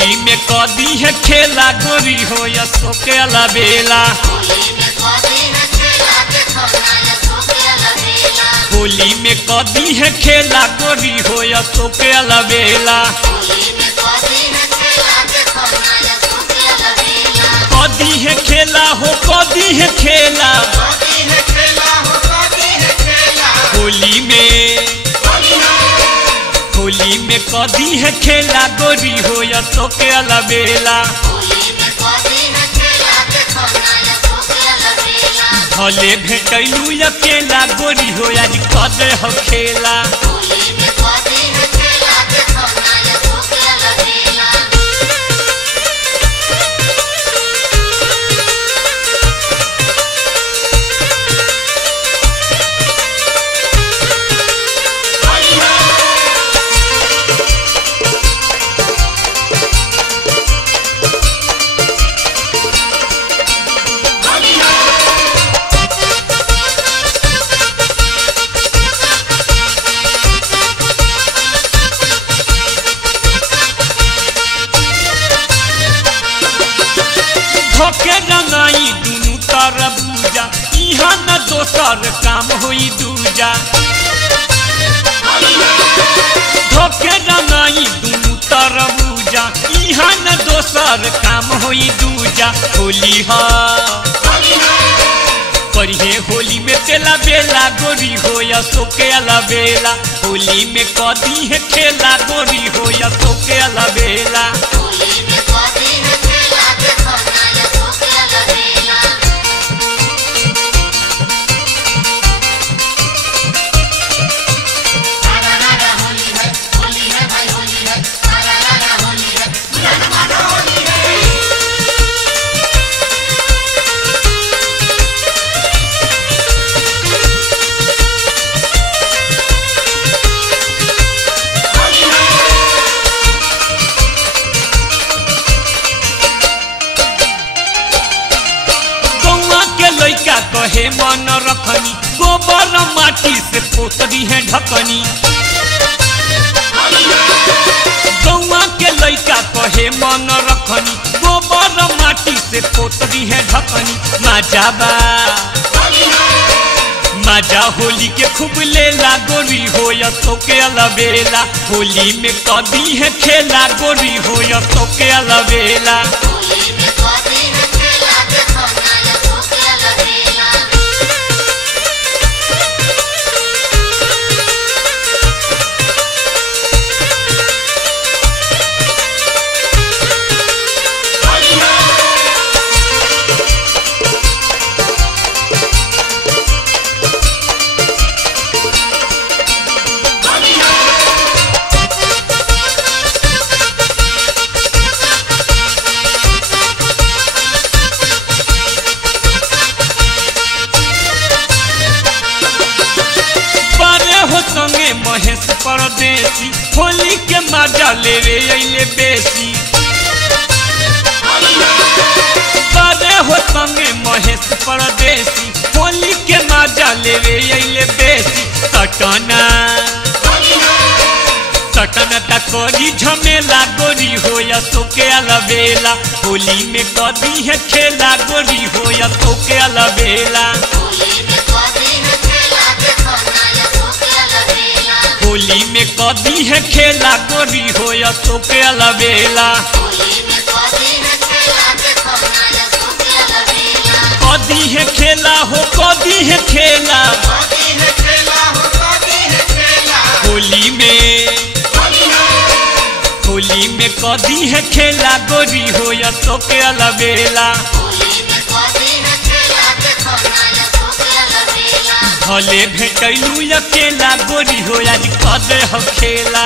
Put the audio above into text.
होली में कदी है खेला गोरी हो या सोके अलबेला होली में कदी है खेला गोरी हो या सोके अलबेला कदी है खेला हो कदी है खेला होली में कदी है खेला गोरी हो या सोके अलबेला भले भेटैलू अकेला गोरी हो आज कदे हो खेला धोके रंगाई दुनू तरबूजा इहाँ न दोसर काम होई दूजा धोके रंगाई दुनू तरबूजा इहाँ न दोसर काम होई दूजा होली हा करिए होली में तेला बेला गोरी हो या सोके अलबेला होली में कदी है खेला गोरी हो या सोके अलबेला लइका कहे मन रखनी गोबर माटी से पोतरी है ढकनी गौआ के लइका कहे मन रखनी गोबर माटी से पोतरी है ढकनी माजा होली के खूब लेला गोरी हो या सोके अलबेला होली में कदी है खेला गोरी हो या सोके अलबेला संगे महेश परदेसी होली के मजा लेवे अइले बेसी बारे हो संगे महेश परदेसी होली के मजा लेवे अइले बेसी सटना तकोरी झमेला गोरी हो या सोके अलबेला होली में कदी है खेला गोरी हो या सोके अलबेला होली में कदी है खेला गोरी हो या सोके अलबेला कदी है खेला हो कदी है खेला होली में कदी है खेला गोरी हो या सोके अलबेला भले भेटैलू अकेला गोरी हो आज कदे हो खेला।